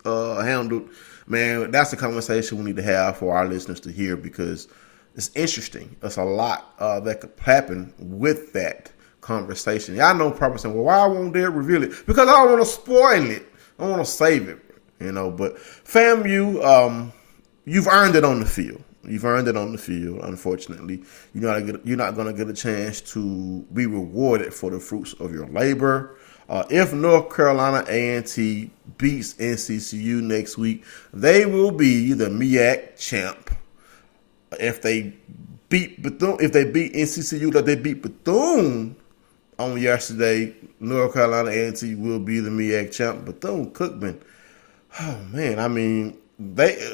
handled, man, that's a conversation we need to have for our listeners to hear, because it's interesting. There's a lot that could happen with that conversation. Y'all know probably saying, well, why won't they reveal it? Because I don't want to spoil it. I want to save it, But FAMU, you've earned it on the field. You've earned it on the field. Unfortunately, you're not going to get a chance to be rewarded for the fruits of your labor. If North Carolina A&T beats NCCU next week, they will be the MEAC champ. If they beat Bethune, if they beat NCCU, like they beat Bethune on yesterday, North Carolina A&T will be the MEAC champ. Bethune-Cookman, oh man,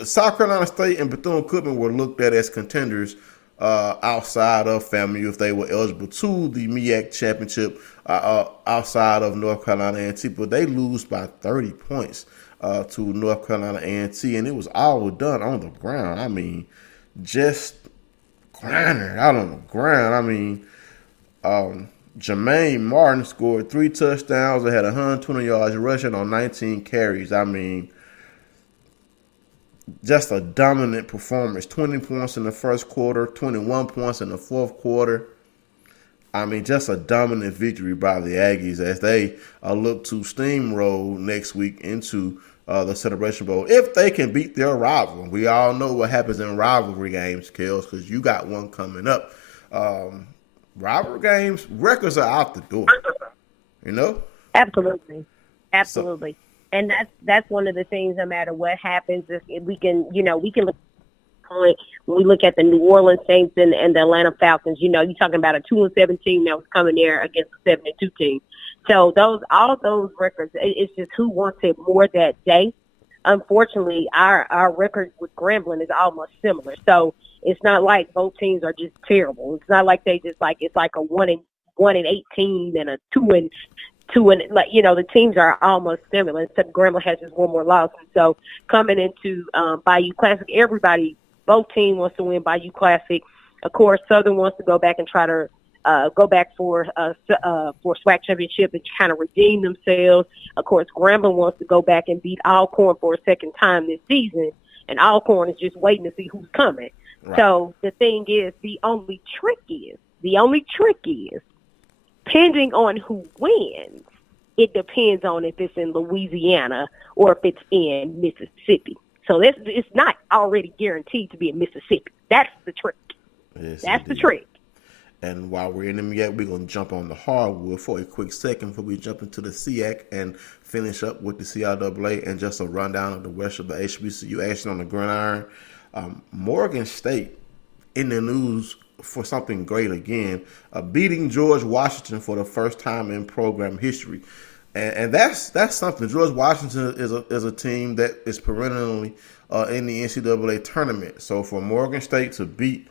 South Carolina State and Bethune-Cookman were looked at as contenders outside of FAMU if they were eligible to the MEAC championship outside of North Carolina A&T, but they lose by 30 points to North Carolina A&T, and it was all done on the ground. Just grinding out on the ground. Jermaine Martin scored 3 touchdowns. They had 120 yards rushing on 19 carries. Just a dominant performance. 20 points in the first quarter, 21 points in the fourth quarter. Just a dominant victory by the Aggies as they look to steamroll next week into the Celebration Bowl. If they can beat their rival. We all know what happens in rivalry games, Kels, because you got one coming up. Rivalry games, records are out the door. Absolutely. So, and that's one of the things. No matter what happens, if we can look when we look at the New Orleans Saints and the Atlanta Falcons. You're talking about a 2-7 team that was coming there against a 7-2 team. So all those records, it's just who wants it more that day. Unfortunately, our record with Grambling is almost similar. So it's not like both teams are just terrible. It's not like they just it's like a 1-18 and a 2-2, and the teams are almost similar, except Grambling has just one more loss. And so coming into Bayou Classic, both teams wants to win Bayou Classic. Of course, Southern wants to go back and try to go back for SWAC championship and kind of redeem themselves. Of course, Grambling wants to go back and beat Alcorn for a second time this season, and Alcorn is just waiting to see who's coming. Right. So the thing is, the only trick is, depending on who wins, it depends on if it's in Louisiana or if it's in Mississippi. So it's not already guaranteed to be in Mississippi. That's the trick. Yes, that's the trick. And while we're in the MEAC, we're going to jump on the hardwood for a quick second before we jump into the SEAC and finish up with the CIAA and just a rundown of the rest of the HBCU action on the gridiron. Morgan State in the news for something great again, beating George Washington for the first time in program history. And that's something. George Washington is a team that is perennially in the NCAA tournament. So for Morgan State to beat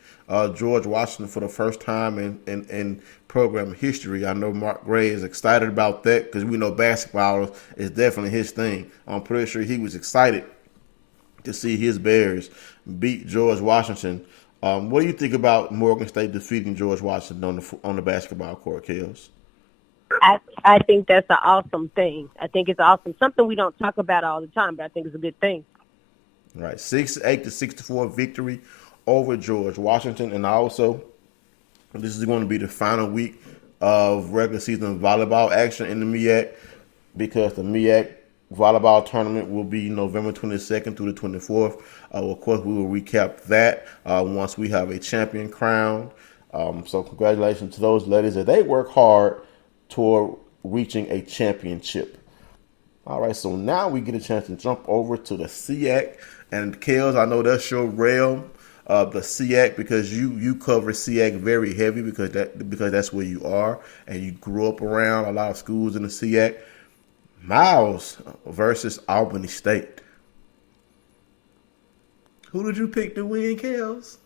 George Washington for the first time in program history, I know Mark Gray is excited about that because we know basketball is definitely his thing. I'm pretty sure he was excited to see his Bears beat George Washington. What do you think about Morgan State defeating George Washington on the basketball court, Kels? I think that's an awesome thing. I think it's awesome. Something we don't talk about all the time, but I think it's a good thing. Right, 68-64 victory over George Washington, and also this is going to be the final week of regular season volleyball action in the MEAC, because the MEAC volleyball tournament will be November 22nd through the 24th. Of course, we will recap that once we have a champion crowned. So congratulations to those ladies that they work hard toward reaching a championship. All right, so now we get a chance to jump over to the SEAC. And Kels, I know that's your realm of the SEAC, because you cover SEAC very heavy because that's where you are and you grew up around a lot of schools in the SEAC. Miles versus Albany State. Who did you pick to win, Kels?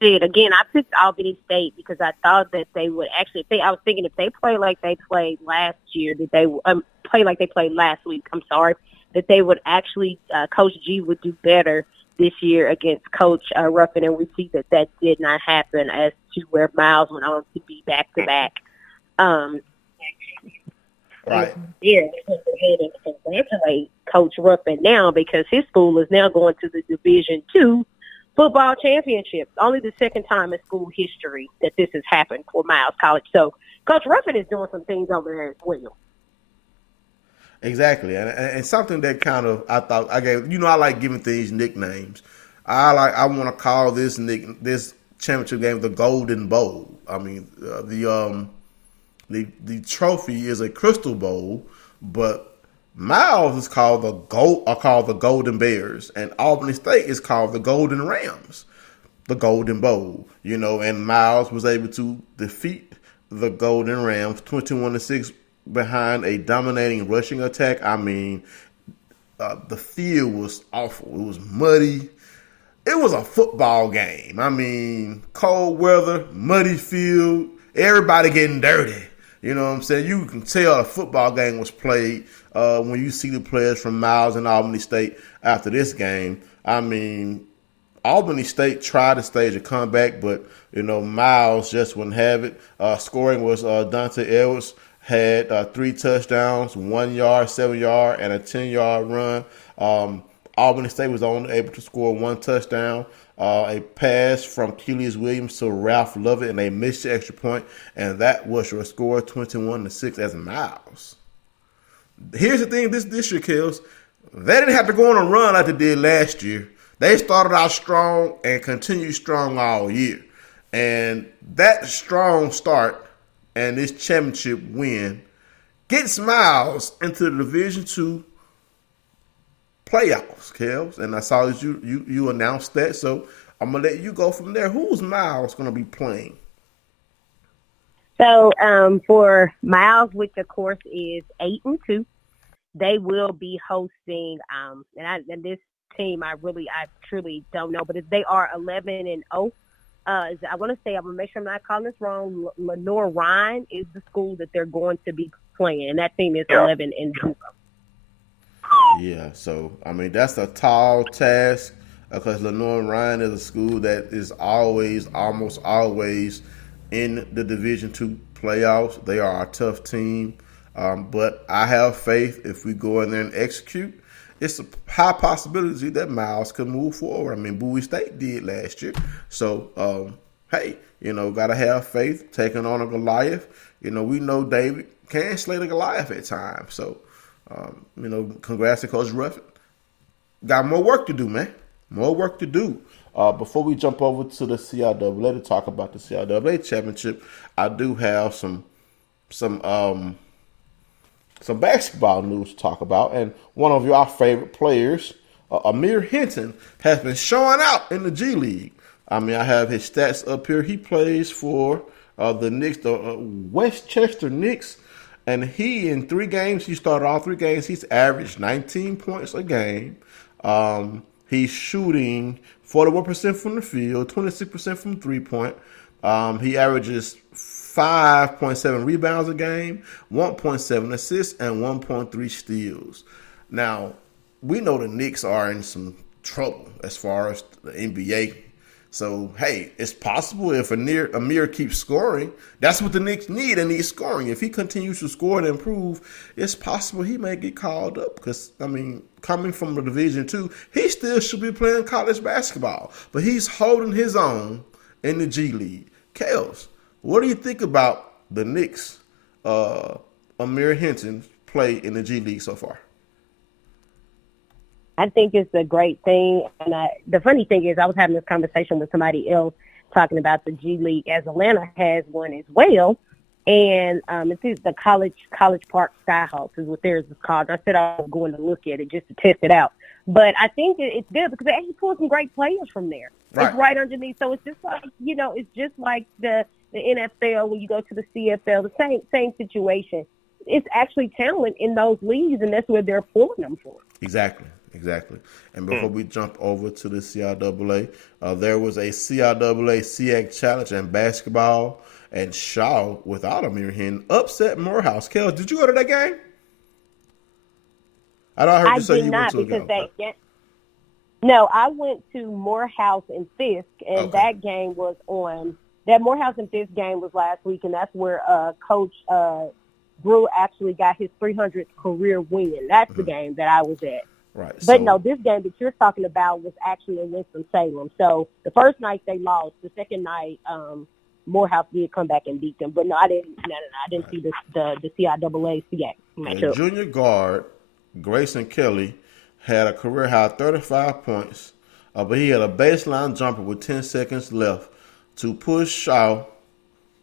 Again, I picked Albany State because I thought that they would actually. I was thinking if they play like they played last year, that they play like they played last week. I'm sorry, that they would actually Coach G would do better this year against Coach Ruffin, and we see that did not happen, as to where Miles went on to be back-to-back. Right. Yeah, and congratulate Coach Ruffin now, because his school is now going to the Division II football championship. Only the second time in school history that this has happened for Miles College. So Coach Ruffin is doing some things over there as well. Exactly, and something that kind of I thought I gave. I like giving things nicknames. I want to call this championship game the Golden Bowl. I mean, the trophy is a crystal bowl, but Miles is called the Golden Bears, and Albany State is called the Golden Rams, the Golden Bowl. And Miles was able to defeat the Golden Rams 21-6 behind a dominating rushing attack. I mean, the field was awful. It was muddy. It was a football game. I mean, cold weather, muddy field, everybody getting dirty. You know what I'm saying? You can tell a football game was played when you see the players from Miles and Albany State after this game. I mean, Albany State tried to stage a comeback, but, Miles just wouldn't have it. Scoring was Dante Edwards had 3 touchdowns, 1 yard, 7 yard, and a 10-yard run. Albany State was only able to score 1 touchdown. A pass from Keelius Williams to Ralph Lovett, and they missed the extra point, and that was your score, 21-6 as Miles. Here's the thing, this year, Kills, they didn't have to go on a run like they did last year. They started out strong and continued strong all year. And that strong start and this championship win gets Miles into the Division II playoffs, Kels. And I saw that you announced that, so I'm going to let you go from there. Who's Miles going to be playing? So for Miles, which of course is 8-2, they will be hosting, and this team I truly don't know, but they are 11-0. I want to say, I'm going to make sure I'm not calling this wrong. Lenore Ryan is the school that they're going to be playing, and that team is 11-0. Yeah, so, I mean, that's a tall task, because Lenore Ryan is a school that is almost always in the Division II playoffs. They are a tough team, but I have faith if we go in there and execute. It's a high possibility that Miles could move forward. I mean, Bowie State did last year. So, hey, got to have faith taking on a Goliath. We know David can slay the Goliath at times. So, congrats to Coach Ruffin. Got more work to do, man. More work to do. Before we jump over to the CIAA to talk about the CIAA championship, I do have some basketball news to talk about, and one of your favorite players, Amir Hinton, has been showing out in the G League. I mean, I have his stats up here. He plays for the Knicks, the Westchester Knicks, and in 3 games, he started all 3 games. He's averaged 19 points a game. He's shooting 41% from the field, 26% from 3-point. He averages 5.7 rebounds a game, 1.7 assists, and 1.3 steals. Now, we know the Knicks are in some trouble as far as the NBA So, hey, it's possible if Amir keeps scoring. That's what the Knicks need. They need scoring. If he continues to score and improve, it's possible he may get called up. Because, I mean, coming from a Division II, he still should be playing college basketball. But he's holding his own in the G League. Kels, what do you think about the Knicks, Amir Hinton, play in the G League so far? I think it's a great thing. And the funny thing is I was having this conversation with somebody else talking about the G League, as Atlanta has one as well. And it's the College Park Skyhawks is what theirs is called. I said I was going to look at it just to test it out. But I think it's good because they actually pulled some great players from there. Right. It's right underneath. So it's just like, it's just like the NFL when you go to the CFL, the same situation. It's actually talent in those leagues, and that's where they're pulling them from. Exactly. And before we jump over to the CIAA, there was a CIAA SWAC Challenge in basketball, and Shaw, without Amir Hinton, upset Morehouse. Kels, did you go to that game? I heard you say you went to a game. No, I went to Morehouse and Fisk, and that game was on. That Morehouse and Fisk game was last week, and that's where Coach Brew actually got his 300th career win. That's the game that I was at. Right. But no, this game that you're talking about was actually in Winston-Salem. So the first night they lost. The second night, Morehouse did come back and beat them. But no, I didn't. I didn't see the CIAA SWAC matchup. Junior guard Grayson Kelly had a career high 35 points, but he had a baseline jumper with 10 seconds left to push Shaw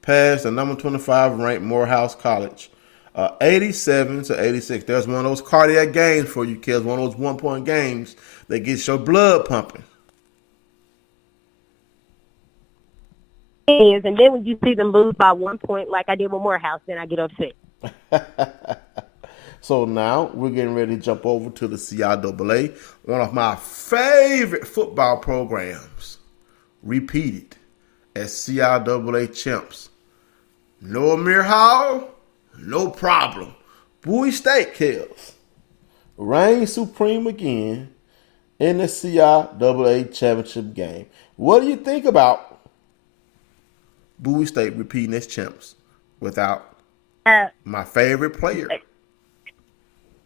past the number 25 ranked Morehouse College. 87-86. There's one of those cardiac games for you kids, one of those 1-point games that gets your blood pumping. It is, and then when you see them lose by 1 point like I did with Morehouse, then I get upset. So now we're getting ready to jump over to the CIAA, one of my favorite football programs, repeated as CIAA champs. No Amir Hall, no problem. Bowie St, Kels, reign supreme again in the CIAA championship game. What do you think about Bowie St repeating as champs without my favorite player?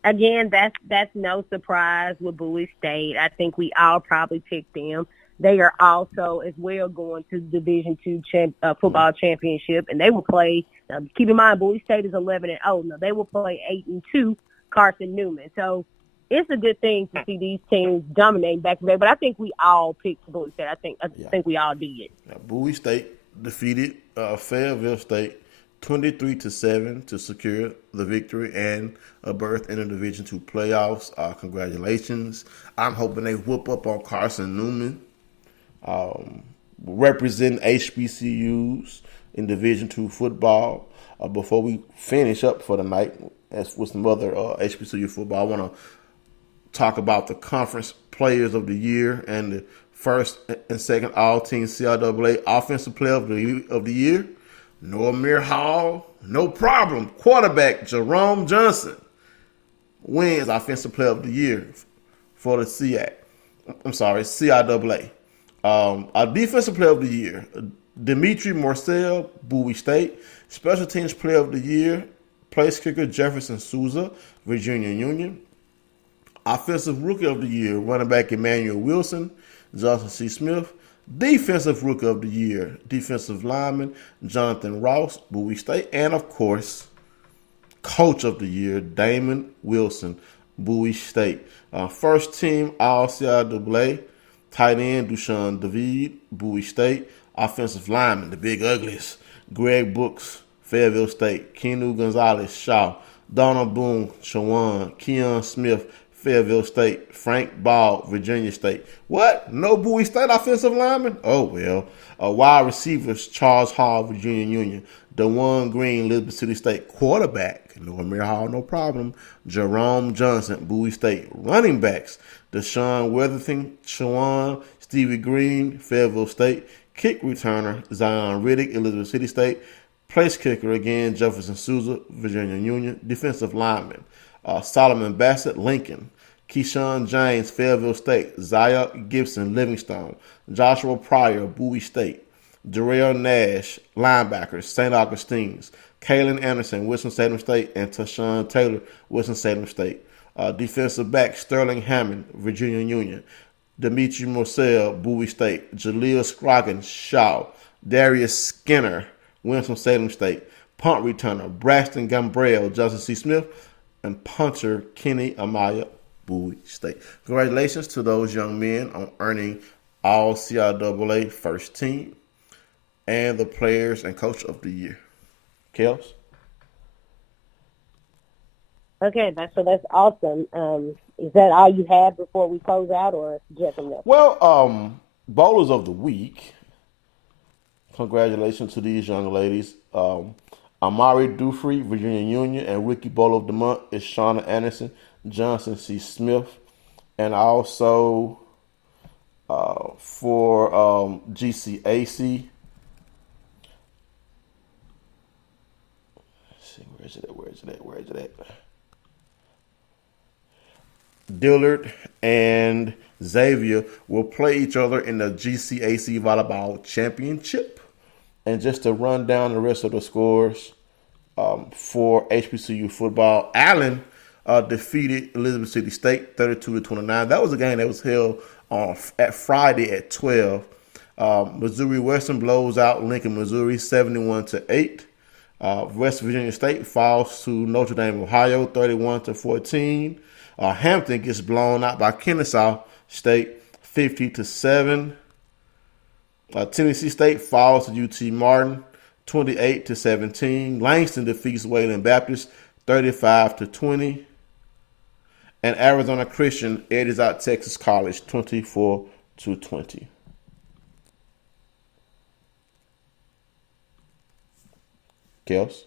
Again, that's no surprise with Bowie State. I think we all probably picked them. They are also as well going to the Division II football championship, and they will play. Keep in mind, Bowie State is 11-0. No, they will play 8-2 Carson Newman. So it's a good thing to see these teams dominate back to back. But I think we all picked Bowie State. I think we all did. Bowie State defeated Fayetteville State 23-7 to secure the victory and a berth in the Division II playoffs. Congratulations! I'm hoping they whoop up on Carson Newman. Represent HBCUs in Division II football. Before we finish up for the night, as with some other HBCU football, I want to talk about the conference players of the year and the first and second all-team CIAA offensive player of the year. No Amir Hall, no problem. Quarterback Jerome Johnson wins offensive player of the year for the CIAA. Our defensive player of the year, Dimitri Morcel, Bowie State. Special teams player of the year, place kicker Jefferson Souza, Virginia Union. Offensive rookie of the year, running back Emmanuel Wilson, Johnson C. Smith. Defensive rookie of the year, defensive lineman Jonathan Ross, Bowie State. And, of course, coach of the year, Damon Wilson, Bowie State. First team All-CIAA, tight end Dushan David, Bowie State. Offensive lineman, the big uglies, Greg Brooks, Fayetteville State. Kenu Gonzalez, Shaw. Donald Boone, Shawan. Keon Smith, Fayetteville State. Frank Ball, Virginia State. What? No Bowie State offensive lineman? Oh, well. Wide receivers, Charles Hall, Virginia Union. DeJuan Green, Elizabeth City State. Quarterback, no Amir Hall, no problem. Jerome Johnson, Bowie State. Running backs, Deshaun Weatherton, Shawan, Stevie Green, Fayetteville State. Kick returner, Zion Riddick, Elizabeth City State. Place kicker again, Jefferson Souza, Virginia Union. Defensive lineman, Solomon Bassett, Lincoln. Keyshawn James, Fayetteville State. Zaya Gibson, Livingstone. Joshua Pryor, Bowie State. Darrell Nash, linebackers, St. Augustine's. Kalen Anderson, Winston-Salem State. And Tashawn Taylor, Winston-Salem State. Defensive back, Sterling Hammond, Virginia Union. Demetri Moselle, Bowie State. Jaleel Scroggins, Shaw. Darius Skinner, Winston-Salem State. Punt returner, Braxton Gambrell, Justin C. Smith. And punter, Kenny Amaya, Bowie State. Congratulations to those young men on earning all CIAA first team and the players and coach of the year. Kels? Okay, that's awesome. Is that all you had before we close out, or just enough? Well, bowlers of the week. Congratulations to these young ladies. Amari Dufree, Virginia Union, and Rookie Bowler of the Month is Shauna Anderson, Johnson C. Smith, and also for GCAC. Let's see, where is it at? Dillard and Xavier will play each other in the GCAC Volleyball Championship. And just to run down the rest of the scores for HBCU football, Allen defeated Elizabeth City State 32-29. That was a game that was held at Friday at 12. Missouri Western blows out Lincoln, Missouri 71-8. West Virginia State falls to Notre Dame, Ohio 31-14. Hampton gets blown out by Kennesaw State 50-7. Tennessee State falls to UT Martin 28-17. Langston defeats Wayland Baptist 35-20. And Arizona Christian edges out Texas College 24-20. Kels?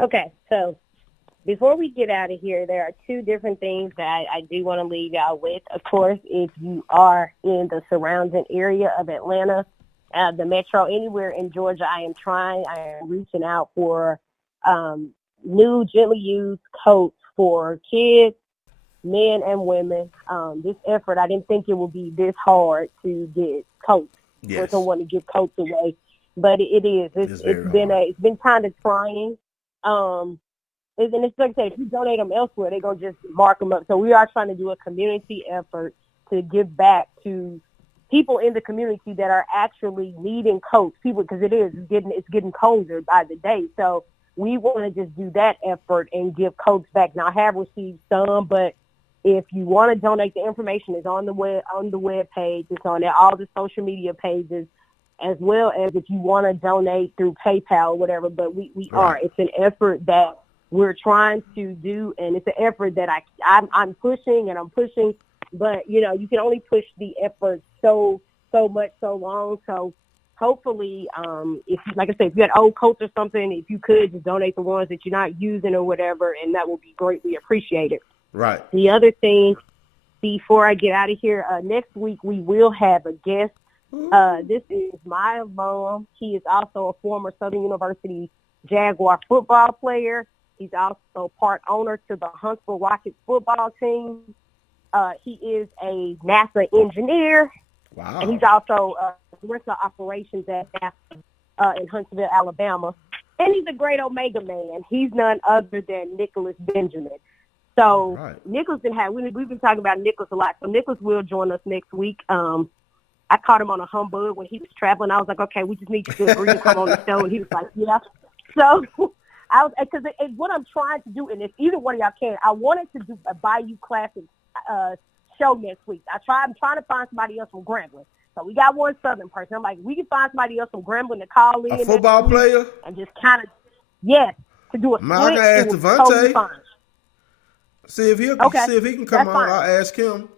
Okay, so before we get out of here, there are two different things that I do want to leave y'all with. Of course, if you are in the surrounding area of Atlanta, the metro, anywhere in Georgia, I am reaching out for new gently used coats for kids, men and women. This effort, I didn't think it would be this hard to get coats for someone to give coats away, but it is. It's been kind of trying. And it's like I said, if you donate them elsewhere, they're going to just mark them up. So we are trying to do a community effort to give back to people in the community that are actually needing coats. People, because it's getting colder by the day. So we want to just do that effort and give coats back. Now, I have received some, but if you want to donate, the information is on the web page. It's on all the social media pages, as well as if you want to donate through PayPal or whatever. But we are. It's an effort that we're trying to do, and it's an effort that I'm pushing, but you can only push the effort so much, so long. So hopefully, if like I said, if you had old coats or something, if you could just donate the ones that you're not using or whatever, and that will be greatly appreciated. Right. The other thing, before I get out of here, next week we will have a guest. This is my alum. He is also a former Southern University Jaguar football player. He's also part owner to the Huntsville Rockets football team. He is a NASA engineer. Wow. And he's also director of operations at NASA in Huntsville, Alabama. And he's a great Omega man. He's none other than Nicholas Benjamin. So Nicholas we've been talking about Nicholas a lot. So Nicholas will join us next week. I caught him on a humbug when he was traveling. I was like, okay, we just need you to agree to come on the show. And he was like, yeah. So because what I'm trying to do, and if either one of y'all can, I wanted to do a Bayou Classic show next week. I'm trying to find somebody else from Grambling. So we got one Southern person. I'm like, we can find somebody else from Grambling to call in. A football player? And just kind of, to do a split. I can ask Devontae. Totally see if he can come on. I'll ask him.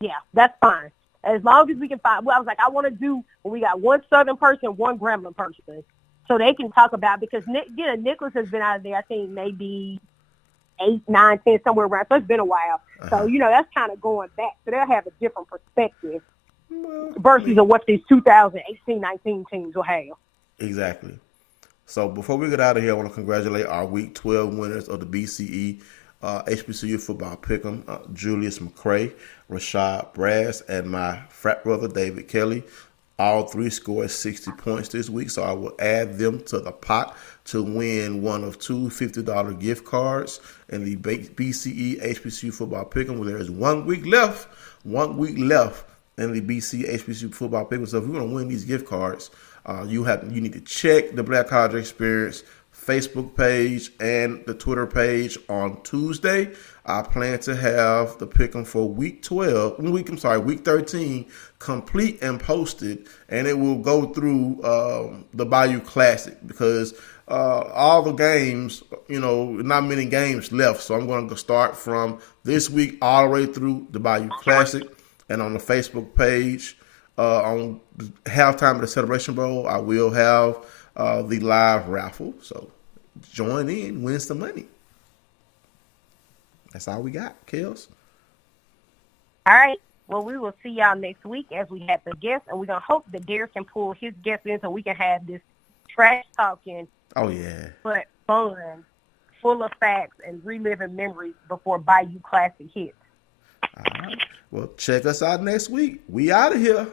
Yeah, that's fine. As long as we can find, I was like, I want to do when we got one Southern person, one Grambling person. So they can talk about, because Nicholas has been out of there, I think maybe 8, 9, 10, somewhere around. So it's been a while. So, that's kind of going back. So they'll have a different perspective versus what these 2018-19 teams will have. Exactly. So before we get out of here, I want to congratulate our Week 12 winners of the BCE HBCU football pick'em, Julius McCray, Rashad Brass, and my frat brother David Kelly. All three scored 60 points this week, so I will add them to the pot to win one of two $50 gift cards in the BCE HBCU football pick'em. There is 1 week left. 1 week left in the BCE HBCU football pick'em. So if you're going to win these gift cards, you need to check the Black College Experience Facebook page and the Twitter page on Tuesday. I plan to have the pick'em for week 13 complete and posted, and it will go through the Bayou Classic because all the games, not many games left. So I'm going to start from this week all the way through the Bayou Classic, and on the Facebook page on the halftime of the Celebration Bowl, I will have the live raffle. So join in, win some money. That's all we got, Kels. All right. Well, we will see y'all next week as we have the guests, and we're going to hope that Derek can pull his guests in so we can have this trash talking. Oh, yeah. But fun, full of facts, and reliving memories before Bayou Classic hits. All right. Well, check us out next week. We out of here.